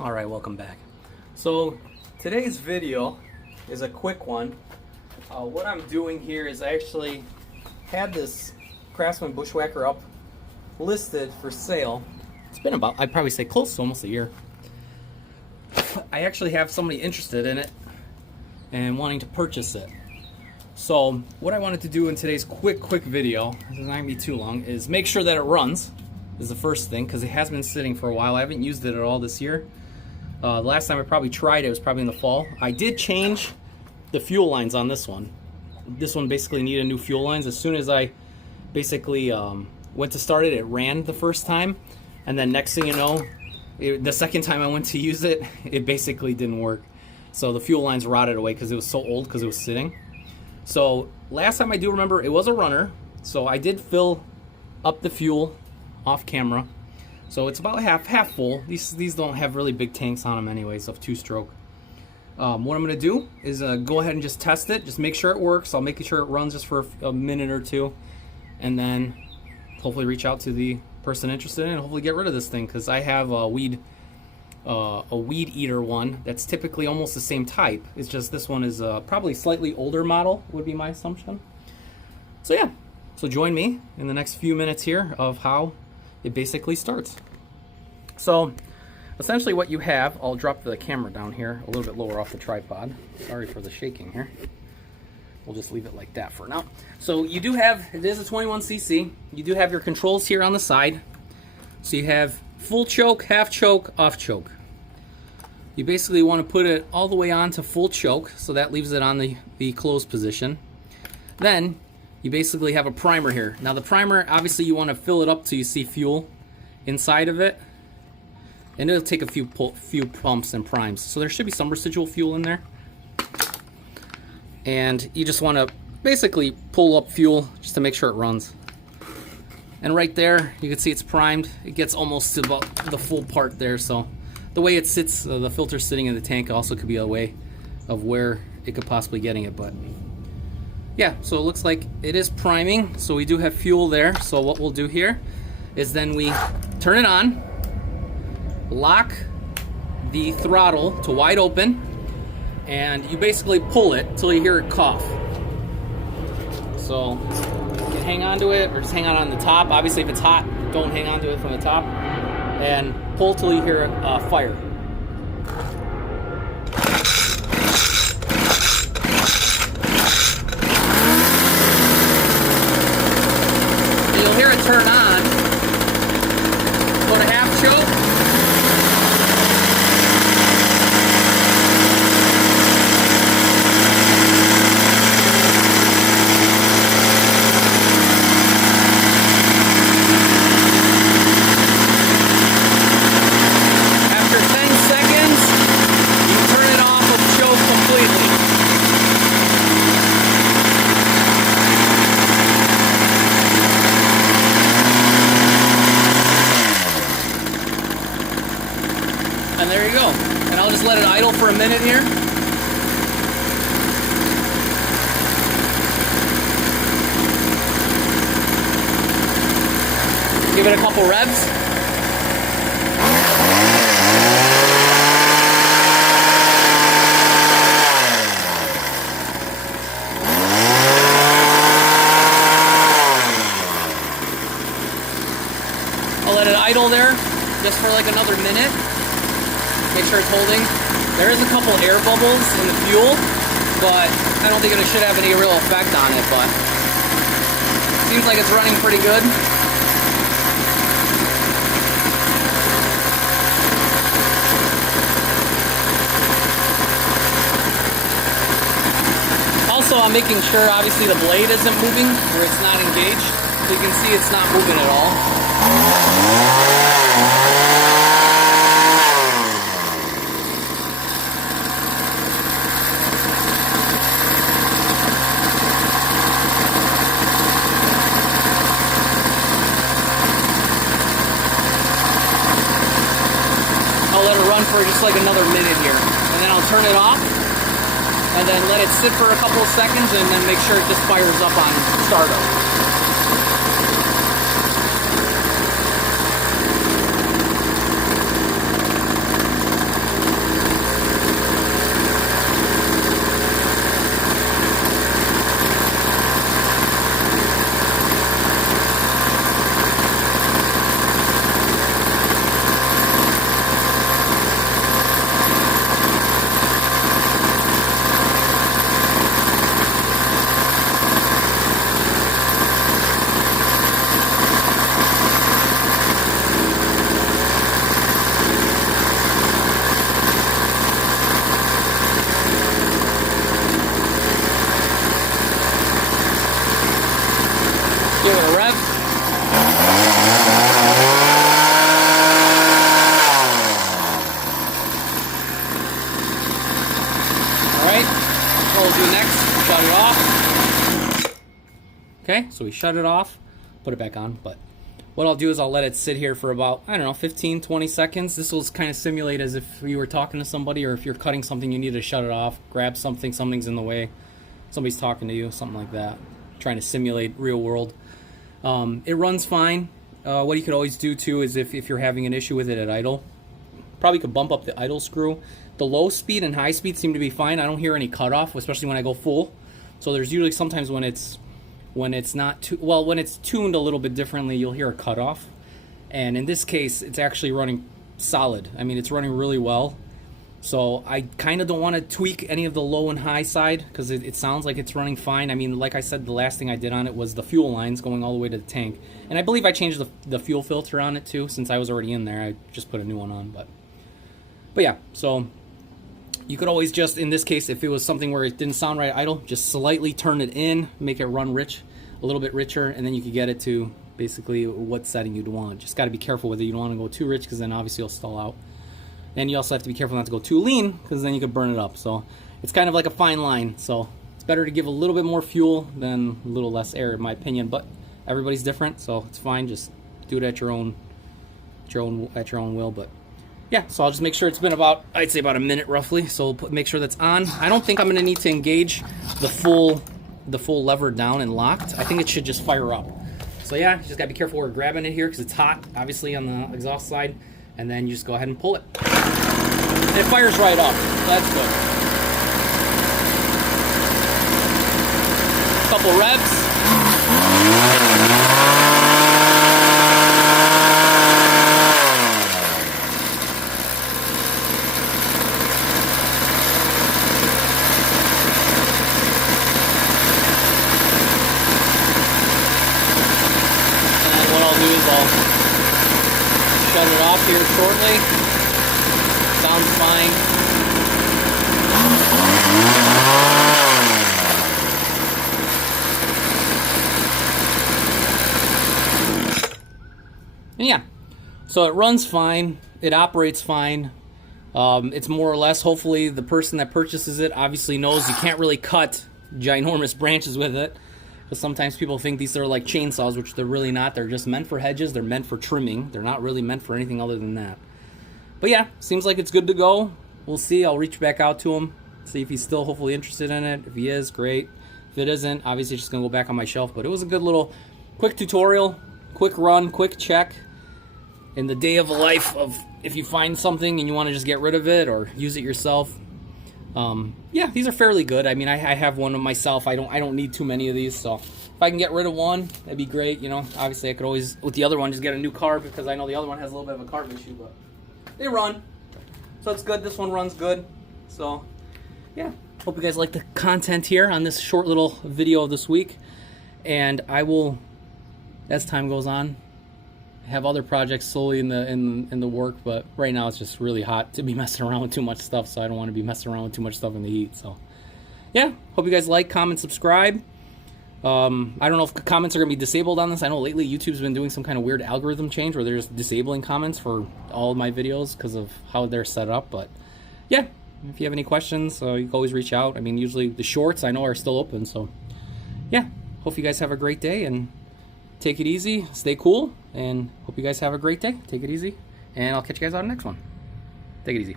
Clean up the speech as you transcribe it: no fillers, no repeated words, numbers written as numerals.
Alright, welcome back. So today's video is a quick one. What I'm doing here is I actually had this Craftsman Bushwacker up listed for sale. It's been about, I'd probably say close to almost a year. I actually have somebody interested in it and wanting to purchase it. So what I wanted to do in today's quick video, this is not going to be too long, is make sure that it runs is the first thing, because it has been sitting for a while. I haven't used it at all this year. The last time I probably tried it was probably in the fall. I did change the fuel lines on this one. This one basically needed new fuel lines. As soon as I basically went to start it, it ran the first time, and then next thing you know, the second time I went to use it, it basically didn't work. So the fuel lines rotted away because it was so old because it was sitting. So last time I do remember, it was a runner, so I did fill up the fuel off camera. So it's about half full. These don't have really big tanks on them anyways of two-stroke. What I'm going to do is go ahead and just test it, just make sure it works. I'll make sure it runs just for a minute or two, and then hopefully reach out to the person interested in it and hopefully get rid of this thing, because I have a weed eater one that's typically almost the same type. It's just this one is probably slightly older model, would be my assumption. So yeah, so join me in the next few minutes here of how it basically starts. So essentially what you have, I'll drop the camera down here a little bit lower off the tripod. Sorry for the shaking here. We'll just leave it like that for now. So you do have, it is a 21cc. You do have your controls here on the side. So you have full choke, half choke, off choke. You basically want to put it all the way on to full choke, so that leaves it on the closed position. Then you basically have a primer here. Now the primer, obviously you want to fill it up till you see fuel inside of it, and it'll take a few pumps and primes. So there should be some residual fuel in there. And you just want to basically pull up fuel just to make sure it runs. And right there, you can see it's primed. It gets almost to about the full part there. So the way it sits, the filter sitting in the tank also could be a way of where it could possibly getting it. But yeah, so it looks like it is priming. So we do have fuel there. So what we'll do here is then we turn it on, lock the throttle to wide open, and you basically pull it till you hear it cough. So you can hang on to it or just hang on the top. Obviously if it's hot, don't hang on to it from the top, and pull till you hear fire. You'll hear it turn on. Go to half choke. And there you go. And I'll just let it idle for a minute here. Give it a couple revs. I'll let it idle there just for like another minute. Make sure it's holding. There is a couple air bubbles in the fuel, but I don't think it should have any real effect on it, but seems like it's running pretty good. Also, I'm making sure obviously the blade isn't moving or it's not engaged. So you can see it's not moving at all. I'll let it run for just like another minute here, and then I'll turn it off and then let it sit for a couple of seconds, and then make sure it just fires up on startup. Okay, so we shut it off, put it back on, but what I'll do is I'll let it sit here for about, I don't know, 15, 20 seconds. This will kind of simulate as if you were talking to somebody, or if you're cutting something, you need to shut it off, grab something, something's in the way, somebody's talking to you, something like that. Trying to simulate real world. It runs fine. What you could always do too is if you're having an issue with it at idle, probably could bump up the idle screw. The low speed and high speed seem to be fine. I don't hear any cutoff, especially when I go full. So there's usually sometimes when it's not too well, when it's tuned a little bit differently, you'll hear a cutoff. And in this case, it's actually running solid. I mean, it's running really well. So I kind of don't want to tweak any of the low and high side because it sounds like it's running fine. I mean, like I said, the last thing I did on it was the fuel lines going all the way to the tank. And I believe I changed the fuel filter on it too, since I was already in there. I just put a new one on. But yeah, so you could always just, in this case, if it was something where it didn't sound right idle, just slightly turn it in, make it run rich, a little bit richer, and then you could get it to basically what setting you'd want. Just got to be careful with it. You don't want to go too rich because then obviously you'll stall out. And you also have to be careful not to go too lean because then you could burn it up. So it's kind of like a fine line. So it's better to give a little bit more fuel than a little less air, in my opinion. But everybody's different, so it's fine. Just do it at your own will. But yeah, so I'll just make sure it's been about, I'd say about a minute roughly. So we'll make sure that's on. I don't think I'm going to need to engage the full lever down and locked. I think it should just fire up. So yeah, you just got to be careful where we're grabbing it here because it's hot, obviously, on the exhaust side. And then you just go ahead and pull it. And it fires right up. That's good. Couple revs. And then what I'll do is I'll shut it off here shortly. Sounds fine. And yeah, so it runs fine. It operates fine. It's more or less, hopefully, the person that purchases it obviously knows you can't really cut ginormous branches with it. Because sometimes people think these are like chainsaws, which they're really not. They're just meant for hedges. They're meant for trimming. They're not really meant for anything other than that. But yeah, seems like it's good to go. We'll see. I'll reach back out to him, see if he's still hopefully interested in it. If he is, great. If it isn't, obviously just going to go back on my shelf. But it was a good little quick tutorial, quick run, quick check. In the day of a life of if you find something and you want to just get rid of it or use it yourself. Yeah, these are fairly good. I mean, I have one of myself. I don't need too many of these, so if I can get rid of one, that'd be great. You know, obviously I could always with the other one just get a new carb because I know the other one has a little bit of a carb issue, but they run, so it's good. This one runs good, so yeah. Hope you guys like the content here on this short little video of this week, and I will, as time goes on, have other projects slowly in the work, but right now it's just really hot to be messing around with too much stuff, so I don't want to be messing around with too much stuff in the heat. So yeah, hope you guys like, comment, subscribe. I don't know if comments are gonna be disabled on this. I know lately YouTube's been doing some kind of weird algorithm change where they're just disabling comments for all of my videos because of how they're set up. But yeah, if you have any questions, you can always reach out. I mean, usually the shorts I know are still open, so yeah, hope you guys have a great day and take it easy, stay cool, and hope you guys have a great day. Take it easy, and I'll catch you guys on the next one. Take it easy.